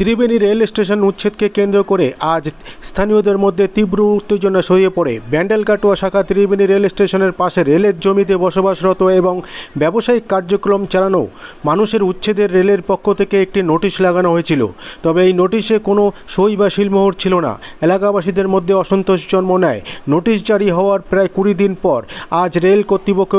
Triveni rail station উচ্ছেদকে কেন্দ্র করে আজ স্থানীয়দের মধ্যে তীব্র উত্তেজনা ছড়িয়ে পড়ে। ব্যান্ডেলকাটোয়া শাখা ত্রিবেণী রেল স্টেশনের পাশে রেলের জমিতে বসবাসরত এবং ব্যবসায়িক কার্যক্রম চালানো মানুষের উচ্ছেদের রেলের পক্ষ থেকে একটি নোটিশ লাগানো হয়েছিল। তবে এই নোটিশে কোনো সই বা সিলমোহর ছিল না। এলাকাবাসীদের মধ্যে অসন্তোষ জন্ম নেয়। নোটিশ জারি হওয়ার প্রায় 20 দিন পর আজ রেল কর্তৃপক্ষ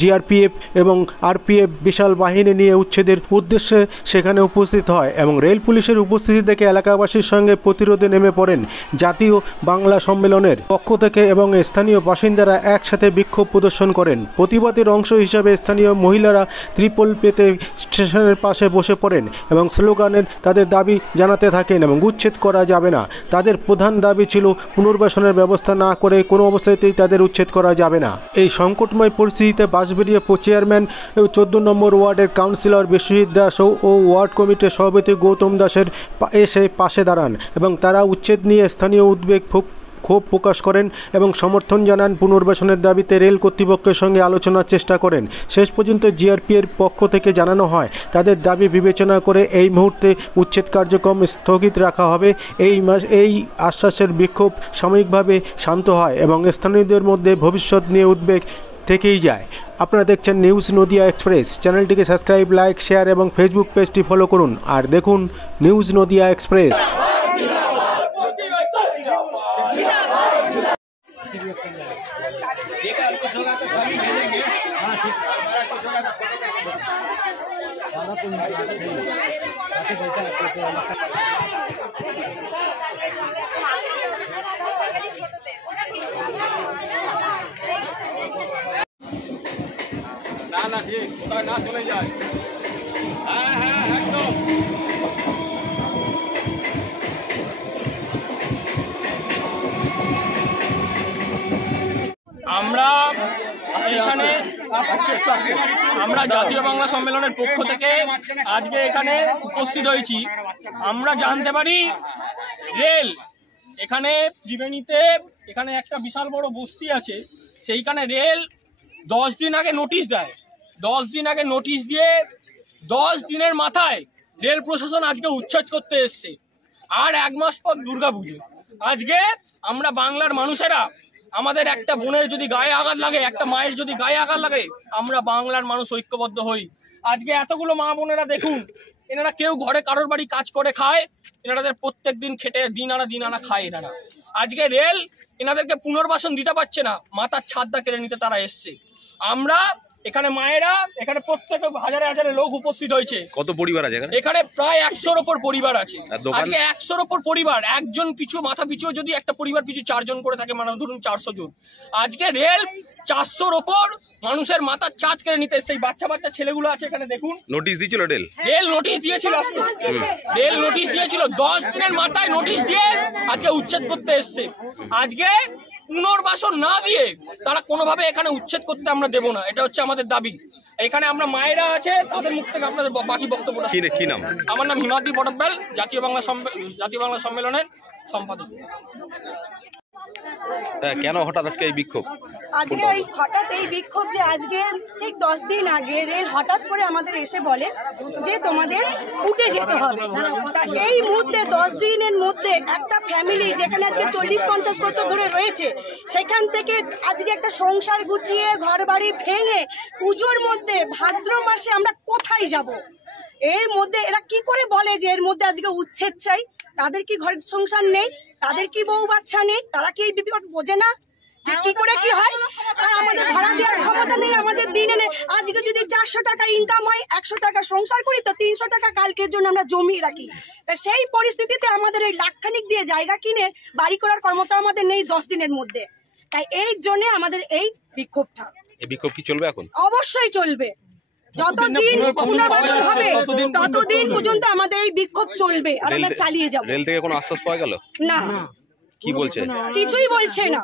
জিআরপিএফ এবং আরপিএফ বিশাল বাহিনী নিয়ে উচ্ছেদের উদ্দেশ্যে সেখানে উপস্থিত হয় এবং রেল পুলিশের উপস্থিতি থেকে এলাকাবাসীর সঙ্গে প্রতিরোধে নেমে পড়েন জাতীয় বাংলা সম্মেলনের পক্ষ থেকে এবং স্থানীয় বাসিন্দারা একসাথে বিক্ষোভ প্রদর্শন করেন। প্রতিবাদের অংশ হিসাবে স্থানীয় মহিলারা ত্রিপল পেতে স্টেশনের পাশে বসে পড়েন এবং স্লোগানের তাদের দাবি জানাতে থাকেন এবং উচ্ছেদ করা যাবে না। তাদের প্রধান দাবি ছিল পুনর্বাসনের ব্যবস্থা না করে কোনো অবস্থাতেই তাদের উচ্ছেদ করা যাবে না। এই সংকটময় পরিস্থিতিতে বাঁশবেড়িয়া চেয়ারম্যান 14 নম্বর ওয়ার্ডের কাউন্সিলর বিশ্বজিৎ দাস ও ওয়ার্ড কমিটির সভাপতি গৌতম দাসের এসে পাশে দাঁড়ান এবং তারা উচ্ছেদ নিয়ে স্থানীয় উদ্বেগ ক্ষোভ প্রকাশ করেন এবং সমর্থন জানান। পুনর্বাসনের দাবিতে রেল কর্তৃপক্ষের সঙ্গে আলোচনার চেষ্টা করেন। শেষ পর্যন্ত জিআরপিএর পক্ষ থেকে জানানো হয় তাদের দাবি বিবেচনা করে এই মুহূর্তে উচ্ছেদ কার্যক্রম স্থগিত রাখা হবে। এই আশ্বাসের বিক্ষোভ সাময়িকভাবে শান্ত হয় এবং স্থানীয়দের মধ্যে ভবিষ্যৎ নিয়ে উদ্বেগ থেকেই যায়। আপনারা দেখছেন নিউজ নদিয়া এক্সপ্রেস। চ্যানেলটিকে সাবস্ক্রাইব, লাইক, শেয়ার এবং ফেসবুক পেজটি ফলো করুন আর দেখুন নিউজ নদিয়া এক্সপ্রেস। না ঠিক কোথায় না চলে যায়। হ্যাঁ হ্যাঁ একদম। আমরা জাতীয় বাংলা সম্মেলনের পক্ষ থেকে আজকে এখানে উপস্থিত হয়েছি। আমরা জানতে পারি রেল এখানে ত্রিবেণীতে এখানে একটা বিশাল বড় বস্তি আছে, সেইখানে রেল 10 দিন আগে নোটিশ দেয়। 10 দিন আগে নোটিশ দিয়ে 10 দিনের মাথায় রেল প্রশাসন আজকে উচ্ছেদ করতে এসছে। আর 1 মাস পর দুর্গাপুজো। আজকে আমরা বাংলার মানুষেরা আমাদের একটা বোনের যদি গায়ে আঘাত লাগে, একটা মায়ের যদি গায়ে আঘাত লাগে, আমরা বাংলার মানুষ ঐক্যবদ্ধ হই। আজকে এতগুলো মা বোনেরা দেখুন, এনারা কেউ ঘরে কারোর বাড়ি কাজ করে খায়, এনাদের প্রত্যেক দিন খেটে দিন আনা খায় এনারা। আজকে রেল এনাদেরকে পুনর্বাসন দিতে পারছে না, মাথার ছাদটা কেড়ে নিতে তারা এসছে। আমরা এখানে মায়েরা এখানে প্রত্যেক হাজারে হাজারে লোক উপস্থিত হয়েছে। কত পরিবার আছে এখানে? প্রায় 100-র উপর পরিবার আছে। আজকে 100-র উপর পরিবার, একজন পিছু মাথা পিছু যদি একটা পরিবার পিছু 4 জন করে থাকে, মানে ধরুন 400 জন। আজকে রেল 400-র উপর মানুষের মাথার ছাদ কেড়ে নিতে সেই বাচ্চা ছেলেগুলো আছে এখানে দেখুন। নোটিশ দিয়েছিল রেল নোটিশ দিয়েছিল। রেল নোটিশ দিয়েছিল 10 দিনের মাথায় নোটিশ দিয়ে আজকে উচ্ছেদ করতে এসছে। আজকে পুনর্বাসন না দিয়ে তারা কোনোভাবে এখানে উচ্ছেদ করতে আমরা দেব না, এটা হচ্ছে আমাদের দাবি। এখানে আমরা মায়েরা আছে, তাদের মুখ থেকে আপনাদের বাকি বক্তব্যটা। কি নাম? আমার নাম হিমাদ্রি বটব্যাল, জাতীয় বাংলা সম্মেলনের সম্পাদক। কেন হঠাৎ আজকে এই বিক্ষোভ? আজকে হঠাৎ এই বিক্ষোভ যে আজকে ঠিক 10 দিন আগে রেল হঠাৎ করে আমাদের এসে বলে যে তোমাদের উঠে যেতে হবে। এই মুহূর্তে 10 দিনের মধ্যে একটা ফ্যামিলি যেখানে আজকে 40-50 বছর ধরে রয়েছে, সেখান থেকে আজকে একটা সংসার গুছিয়ে ঘর বাড়ি ভেঙে পুজোর মধ্যে ভাদ্র মাসে আমরা কোথায় যাব? এর মধ্যে এরা কি করে বলে যে এর মধ্যে আজকে উচ্ছেদ চাই? তাদের কি ঘর সংসার নেই? তাদের কি বউ বাচ্চা নেই? তারা কি এই বিপদ বোঝে না যে কি করে কি হয়? আর আমাদের ভাড়া দেওয়ার ক্ষমতা নেই আমাদের দিনে নেই। আজকে যদি 400 টাকা ইনকাম হয়, 100 টাকা সংসার করি, তো 300 টাকা কালকের জন্য আমরা জমিয়ে রাখি। তা সেই পরিস্থিতিতে আমাদের এই লাখখানিক দিয়ে জায়গা কিনে বাড়ি করার ক্ষমতা আমাদের নেই 10 দিনের মধ্যে। তাই এই জন্য আমাদের এই বিক্ষোভটা। এই বিক্ষোভ কি চলবে এখন? অবশ্যই চলবে। যতদিন পুনর্বাসন হবে ততদিন পর্যন্ত আমাদের এই বিক্ষোভ চলবে আর আমরা চালিয়ে যাব। রেল থেকে কোনো আশ্বাস পাওয়া গেল না? কি বলছে? কিছুই বলছে না।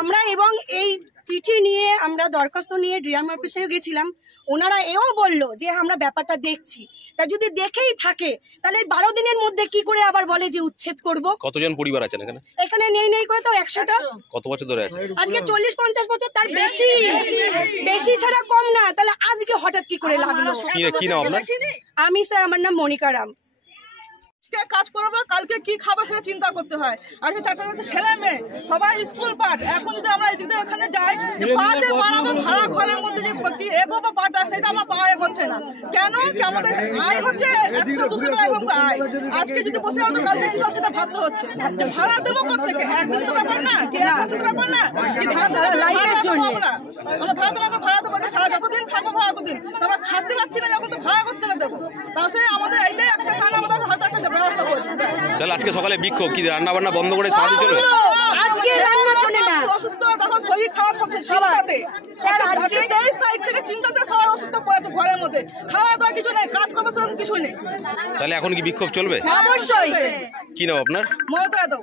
আমরা এবং এই চিঠি নিয়ে আমরা দরখাস্ত নিয়ে ডিএম অফিসে গেছিলাম, ওনারা এও বললো যে আমরা ব্যাপারটা দেখছি। তা যদি দেখেই থাকে তাহলে 12 দিনের মধ্যে কি করে আবার বলে যে উচ্ছেদ করব? কতজন পরিবার আছেন এখানে? এখানে নেই করে তো 100টা। কত বছর ধরে আছে? আজকে 40-50 বছর, তার বেশি ছাড়া কম না। তাহলে আজকে হঠাৎ কি করে লাগলো? কি নাম আপনার? আমি স্যার, আমার নাম মনিকা রাম। কাজ করবো, কালকে কি খাবো সেটা চিন্তা করতে হয়। আজকে 4টা ছেলে মেয়ে সবাই স্কুল পাঠ। এখন যদি আমরা এদিকে ওখানে যাই, পাটে বাড়াবো ভাড়া ঘরের মধ্যে যে কি এগোবো পাটা, সেটা আমার পাওয়া এগোচ্ছে না। কেন কি আমাদের আয় হচ্ছে 100-200 টাকা এবং আয়। আজকে যদি বসে হতো কালকে কি সেটা ভাবতে হচ্ছে যে ভাড়া দেবো কোথেকে? একদিন তো ব্যাপার না, কি এক মাসের ব্যাপার না, কি লাইফের জন্য আমরা ভাড়া দেবো, ভাড়া দেবো সারা যতদিন থাকবো ভাড়া ততদিন। আমরা খাটতে পারছি না, যখন তো ভাড়া করতে দেবো। তাহলে আমাদের এইটাই একটা খান, আমাদের হয়তো একটা ব্যবস্থা করবে। তাহলে আজকে সকালে বিক্ষোভ কি রান্না বান্না বন্ধ করে সারাদিন চলবে? আজকে রান্না চলে না, অসুস্থ, তখন শরীর খারাপ, সব চিন্তাতে। স্যার আজকে 23 তারিখ থেকে চিন্তাতে সবাই অসুস্থ পড়েছে ঘরের মধ্যে। খাওয়া দাওয়া কিছু নেই, কাজ কর্ম সেরকম কিছু নেই। তাহলে এখন কি বিক্ষোভ চলবে? অবশ্যই। কি নাম আপনার? মমতা যাদব।